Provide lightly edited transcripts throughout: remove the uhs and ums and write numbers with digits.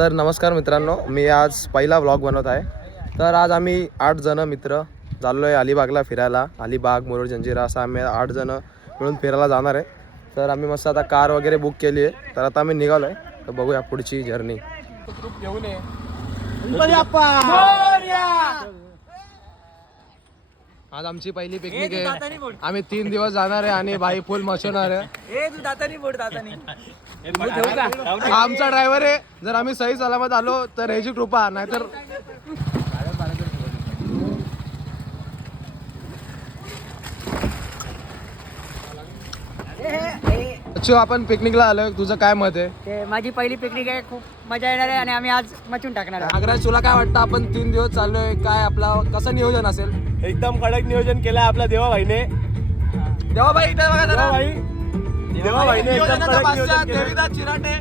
तर नमस्कार मित्रांनो, मी आज पहिला व्लॉग बनवत आहे. तर आज आम्ही 8 जण मित्र चाललो आहे अलिबागला फिरायला. अलिबाग, मुरुड, जंजिरा असं आम्ही 8 जण मिळून फिरायला जाणार आहे. तर आम्ही मस्त आता कार वगैरे बुक केली आहे. तर आता आम्ही निघालो आहे. तर बघूया पुढची जर्नी. घेऊन ये. आज आमची पहिली पिकनिक आहे. आम्ही 3 दिवस जाणार आहे आणि बाई फुल मचवणार आहे. हा आमचा ड्रायव्हर आहे. जर आम्ही सही सलामत आलो तर ह्याची कृपा, नाहीतर अच्छो आपण पिकनिकला आलोय. तुझं काय मत आहे? माझी पहिली पिकनिक आहे. खूप मजा येणार आहे आणि आम्ही आज मचून टाकणार आहे. नागराज, तुला काय वाटतं? आपण 3 दिवस चाललोय, काय आपला कसं नियोजन असेल? एकदम कडक नियोजन केलंय आपल्या देवाभाईने. देवाबाई इथे बघा जरा. देवाभाईने एकदम कडक नियोजन केलंय. देवीदास चिराटे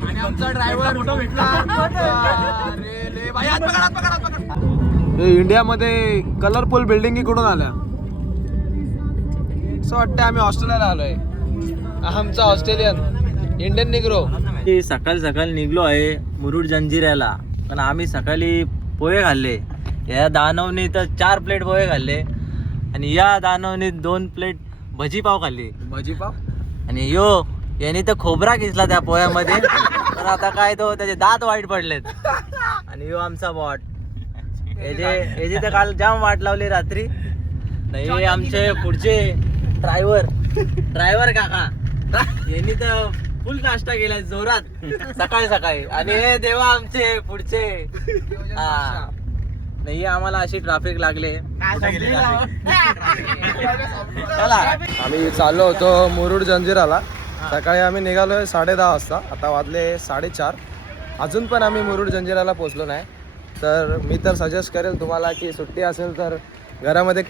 आणि आमचा ड्रायव्हर फोटो भेटला. इंडियामध्ये कलरफुल बिल्डिंग कुठून आल्या असं वाटतं? आम्ही ऑस्ट्रेलियाला आलोय. आमचा ऑस्ट्रेलियन इंडियन निग्रो. सकाळी सकाळी निघलो आहे मुरुड जंजिऱ्याला, पण आम्ही सकाळी पोहे खाल्ले. या दानवने तर 4 प्लेट पोहे खाल्ले आणि या दानवने 2 प्लेट भजीपाव खाल्ली. भजीपाव आणि याने तर खोबरा घिसला त्या पोह्यामध्ये. तर आता काय तो त्याचे दात वाईट पडलेत. आणि आमचा बॉट याची तर काल जाम वाट लावली रात्री. नाही आमचे पुढचे ड्रायव्हर काका यांनी तर फुल नाश्ता केलाय जोरात सकाळी सकाळी. आणि हे देवा आमचे पुढचे. हा नाही आम्हाला अशी ट्रॅफिक लागले. चला आम्ही चाललो होतो मुरुड जंजिराला. सकाळी आम्ही निघालोय 10:30 वाजता. आता वाजले 4:30. अजून पण आम्ही मुरुड जंजिराला पोहोचलो नाही. तर मी तर सजेस्ट करेल तुम्हाला की सुट्टी असेल तर घरामध्ये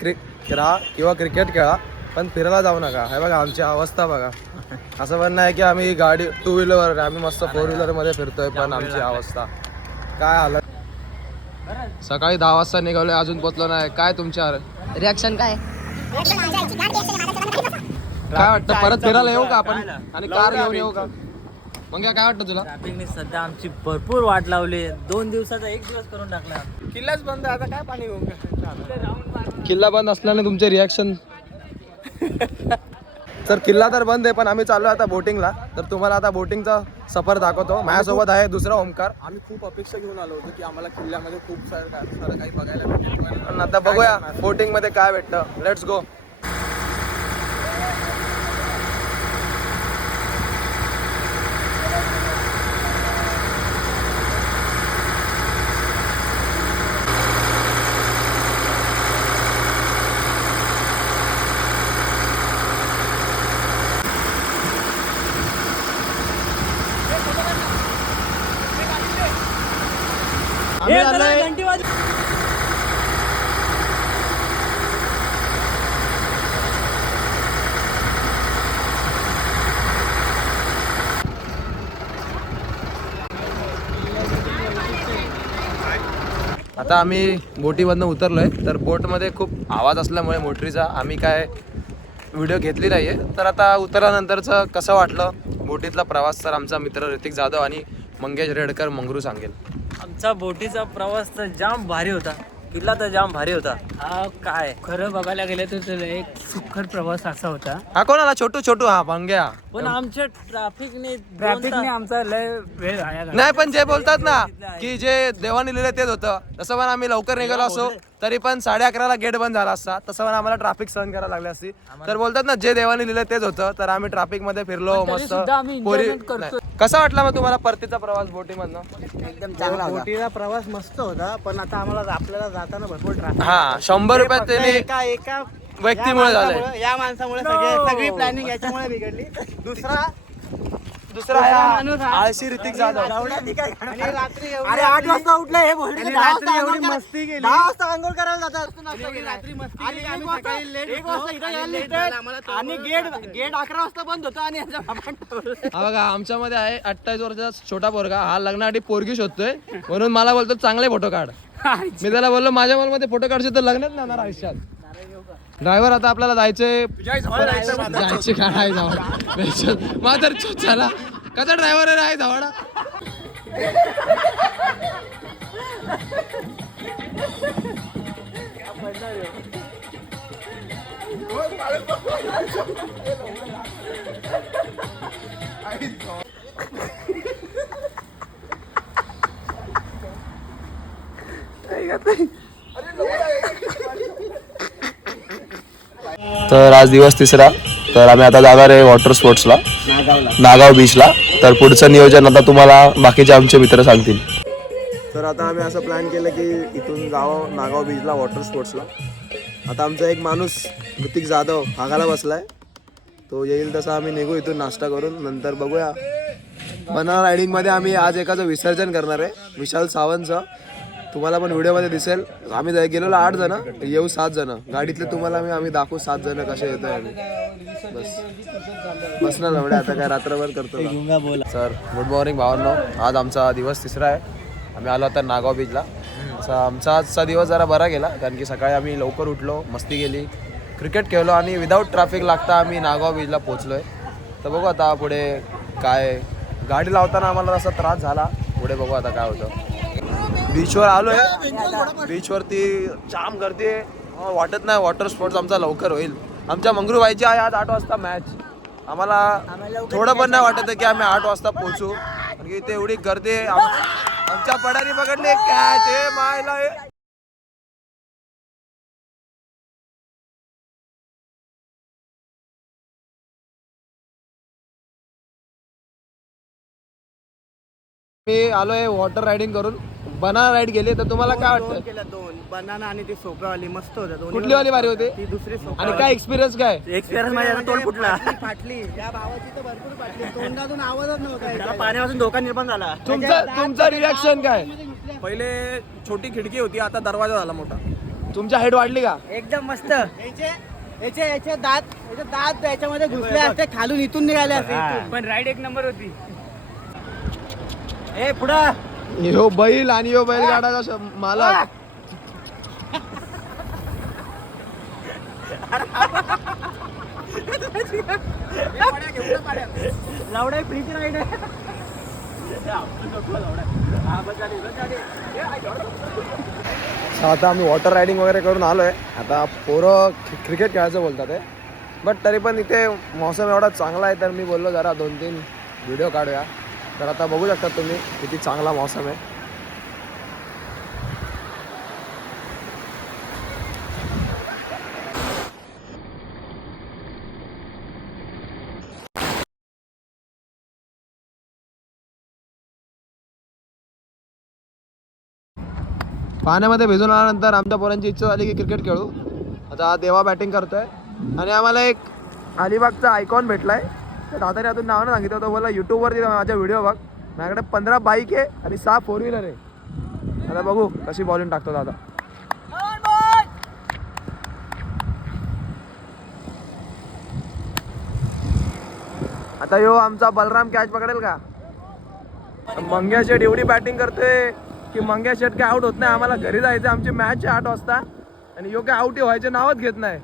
राहा किंवा क्रिकेट खेळा, पण फिरायला जाऊ नका. हे बघा आमची अवस्था बघा. असं म्हणणं आहे की आम्ही गाडी 2 व्हीलर, आम्ही मस्त 4 व्हीलरमध्ये फिरतोय, पण आमची अवस्था काय हालत. सकाळी 10 वाजता निघालोय, अजून पोहोचलो नाही. काय तुमच्या रिॲक्शन काय? काय वाटतं? परत फिरायला येऊ का आपण आणि कार घेऊन येऊ का? मग काय वाटतं तुला? ट्रॅफिकने सध्या आमची भरपूर वाट लावली. 2 दिवसाचा 1 दिवस करून टाकला. किल्लाच बंद आहे, आता काय पाणी घेऊन. किल्ला बंद असल्याने तुमचे रिॲक्शन? तर किल्ला तर बंद आहे, पण आम्ही चाललो आता बोटिंगला. तर तुम्हाला आता बोटिंगचा सफर दाखवतो. माझ्यासोबत आहे दुसरा ओमकार. आम्ही खूप अपेक्षा घेऊन आलो होतो की आम्हाला किल्ल्यामध्ये खूप सारं काही बघायला भेटेल. पण आता बघूया बोटिंग मध्ये काय भेटतं. Let's go. आम्ही आलोय आता आम्ही बोटीमधनं उतरलोय. तर बोटमध्ये खूप आवाज असल्यामुळे मोटरीचा आम्ही काय व्हिडिओ घेतली नाही आहे. तर आता उतरल्यानंतरचं कसं वाटलं बोटीतला प्रवास, तर आमचा मित्र ऋतिक जाधव आणि मंगेश रेडकर मंगरू सांगेल. आमचा बोटीचा प्रवास तर जाम भारी होता. किल्ला तर जाम भारी होता. हा काय खरं बघायला गेलं तर एक सुखद प्रवास असा होता. हा कोणाला? छोटू हा मंग्या. पण आमच्या ट्रॅफिकने आमचा लय वेळ वाया घालवला. नाही, पण जे बोलतात ना की जे देवाने लिहिलं तेच होतं. तसं पण आम्ही लवकर निघालो असो तरी पण 11:30ला गेट बंद झाला असता. तसं पण आम्हाला ट्रॅफिक सहन करायला लागली असती. तर बोलतात ना जे देवाने लिहिलं तेच होतं. तर आम्ही ट्रॅफिक मध्ये फिरलो मस्त. कसा वाटला मग तुम्हाला परतीचा प्रवास बोटीमधनं? एकदम चांगला होता. बोटीचा प्रवास मस्त होता, पण आता आपल्याला जाताना भरपूर ट्रॅफिक. हा 100 रुपयात त्यांनी एका व्यक्तीमुळे झालंय. या माणसामुळे सगळी प्लॅनिंग याच्यामुळे बिघडली. दुसरा आळशी ऋतिक जाधव. आणि रात्री अरे 8 वाजता उठलं हे बोलले. रात्री एवढी मस्ती केली. 10 वाजता आंघोळ करायला जातात. रात्री मस्ती केली. आम्ही सकाळी लेट 1 वाजता इथं यायला लेट आणि गेट 11 वाजता बंद होता. आणि यांच्या बाबांना हा बघा आमच्यामध्ये आहे 28 वर्षाचा छोटा पोरगा. हा लग्नासाठी पोरगी शोधतोय, म्हणून मला बोलतो चांगले फोटो काढ. मी त्याला बोललो माझ्या मॉलमध्ये फोटो काढशील तर लग्नच नाही होणार आयुष्यात. ड्रायव्हर आता आपल्याला जायचे काय नाही जाऊ माझा चला कसा ड्रायव्हर आहे धावाडा? तर आज दिवस तिसरा, तर आम्ही आता जाणार आहे वॉटर स्पोर्ट्सला नागाव बीचला. तर पुढचं नियोजन आता तुम्हाला बाकीचे आमचे मित्र सांगतील. तर आता आम्ही असं प्लॅन केलं की इथून जावं नागाव बीचला वॉटर स्पोर्ट्सला. आता आमचा एक माणूस ऋतिक जाधव हागाला बसलाय, तो येईल तसा आम्ही निघू इथून नाश्ता करून. नंतर बघूया बनाना रायडिंगमध्ये आम्ही आज एकाचं विसर्जन करणार आहे, विशाल सावंतचं. तुम्हाला पण व्हिडिओमध्ये दिसेल. आम्ही गेलेलो 8 जण, येऊ 7 जण. गाडीतले तुम्हाला आम्ही दाखवू 7 जण कसे येतोय आम्ही. बस ना एवढ्या आता काय रात्रभर करतो. सर गुड मॉर्निंग भावांनो. आज आमचा दिवस तिसरा आहे. आम्ही आलो आता नागाव बीचला. आमचा आजचा दिवस जरा बरा गेला, कारण की सकाळी आम्ही लवकर उठलो, मस्ती केली, क्रिकेट खेळलो आणि विदाऊट ट्रॅफिक लागता आम्ही नागाव बीचला पोचलो आहे. तर बघू आता पुढे काय. गाडी लावताना आम्हाला असा त्रास झाला, पुढे बघू आता काय होतं. बीचवर आलो आहे. बीचवरती जाम गर्दी आहे. वाटत नाही वॉटर स्पोर्ट्स आमचा लवकर होईल. आमच्या मंगरूबाईची आहे आज 8 वाजता मॅच. आम्हाला थोडं पण नाही वाटत आहे की आम्ही 8 वाजता पोहोचू, कारण की तेवढी गर्दी आहे. आमच्या पडारी पकडले कॅच हे मायला. मी आलोय वॉटर रायडिंग करून. बनाना राईड गेली, तर तुम्हाला काय वाटतं? 2 बनाना आणि ती सोप्यावाली मस्त होत्या. कुठली वाली भारी होती? ती दुसरी आणि काय एक्सपिरियन्स काय? एक्सपिरियन्स माझ्या तोंड फुटला, फाटली. या भावाची तर भरपूर फाटली, तोंडातून आवाजच नव्हता. पाण्यापासून धोका निर्माण झाला. तुमचा रिॲक्शन काय? पहिले छोटी खिडकी होती, आता दरवाजा झाला मोठा. तुमच्या हाईट वाढली का? एकदम मस्त. याचे दात याच्यामध्ये घुसले असते, खालून इथून निघाले असते. पण राईड एक नंबर होती. ए पुढं यो बैल आणि यो बैलगाडा मालक. लावडा फ्रीची राईड आहे. आता आम्ही वॉटर रायडिंग वगैरे करून आलोय. आता पोरं क्रिकेट खेळायचं बोलतात आहे, बट तरी पण इथे मौसम एवढा चांगला आहे, तर मी बोललो जरा 2-3 व्हिडिओ काढूया. तर आता बघू शकता तुम्ही किती चांगला मौसम आहे. पाण्यामध्ये भिजून आल्यानंतर आमच्या पोरांची इच्छा झाली की क्रिकेट खेळू. आता देवा बॅटिंग करतोय आणि आम्हाला एक अलिबागचा आयकॉन भेटलाय. तर दादाने अजून नावानं सांगितलं होतं, बोला यूट्यूबवरती माझ्या व्हिडिओ बघ. माझ्याकडे 15 बाईक आहे आणि 6 4 व्हीलर आहे. आता बघू कशी बॉलिंग टाकतो दादा. आता यो आमचा बलराम कॅच पकडेल का? मंग्या शेट एवढी बॅटिंग करतोय की मंग्या शेट काय आउट होत नाही. आम्हाला घरी जायचं, आमची मॅच आहे 8 वाजता आणि यो काय आउट व्हायचे नावच घेत नाही.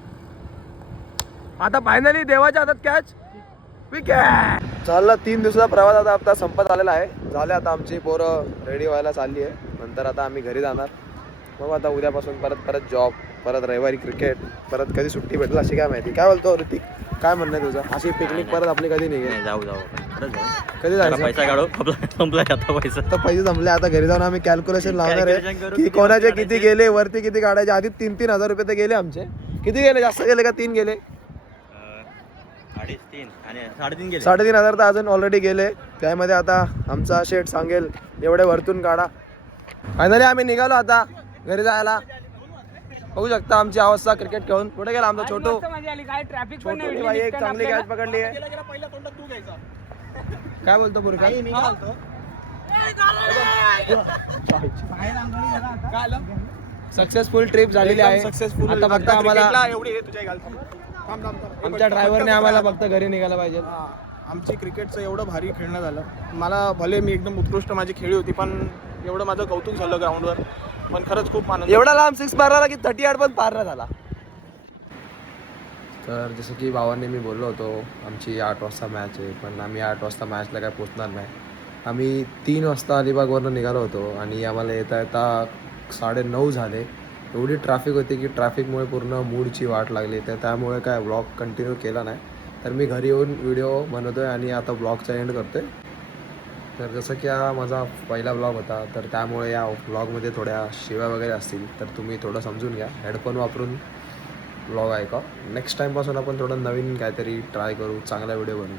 आता फायनली देवाच्या हातात कॅच, विकेट. चालला 3 दिवसाचा प्रवास आता आपला संपत आलेला आहे. झाले आता आमची पोरं रेडी व्हायला चालली आहे. नंतर आता आम्ही घरी जाणार. मग आता उद्यापासून परत जॉब, परत रविवारी क्रिकेट, परत कधी सुट्टी भेटेल अशी काय माहिती. काय बोलतो ऋतिक, काय म्हणणं आहे तुझं? अशी पिकनिक परत आपली कधी निघेल? जाऊ कधी जायचं? पैसा काढू, संपलाय आता पैसा. तर पैसे जमले. आता घरी जाऊन आम्ही कॅल्क्युलेशन लावणार आहे की कोणाचे किती गेले, वरती किती काढायचे. आधी 3-3 हजार रुपये तर गेले आमचे. किती गेले? जास्त गेले का? 3 गेले? 3.5 हजार तर अजून ऑलरेडी गेले. त्यामध्ये आता आमचा शेठ सांगेल एवढे वरतून काढा. फायनली आम्ही निघालो आता घरी जायला. बघू शकता आमची अवस्था क्रिकेट खेळून. कुठे गेला आमचा छोटू? छोटूनी बाई एक चांगली कॅच पकडली आहे. काय बोलतो पुरका? सक्सेसफुल ट्रिप झालेली आहे. आता फक्त आम्हाला आमच्या ड्रायव्हरने आम्हाला फक्त घरी निघायला पाहिजे. आमची क्रिकेटचं एवढं भारी खेळणं झालं. मला भले मी एकदम उत्कृष्ट माझी खेळी होती, पण एवढं माझं कौतुक झालं ग्राउंडवर. पण खरंच खूप आनंद. एवढा लांब 6 मारला की 38 पण पार झाला. तर जसं की भावांनी मी बोललो होतो आमची 8 वाजता मॅच आहे, पण आम्ही 8 वाजता मॅचला काय पोचणार नाही. आम्ही 3 वाजता अलिबागवरनं निघालो होतो आणि आम्हाला येता येता 9:30 झाले. एवढी ट्रॅफिक होती की ट्रॅफिकमुळे पूर्ण मूडची वाट लागली, तर त्यामुळे काय व्लॉग कंटिन्यू केला नाही. तर मी घरी येऊन व्हिडिओ बनवतो आहे आणि आता ब्लॉगचा एंड करतो आहे. तर जसं की हा माझा पहिला ब्लॉग होता, तर त्यामुळे या ब्लॉगमध्ये थोड्या शिव्या वगैरे असतील, तर तुम्ही थोडं समजून घ्या. हेडफोन वापरून ब्लॉग ऐका. नेक्स्ट टाईमपासून आपण थोडं नवीन काहीतरी ट्राय करू, चांगला व्हिडिओ बनवू.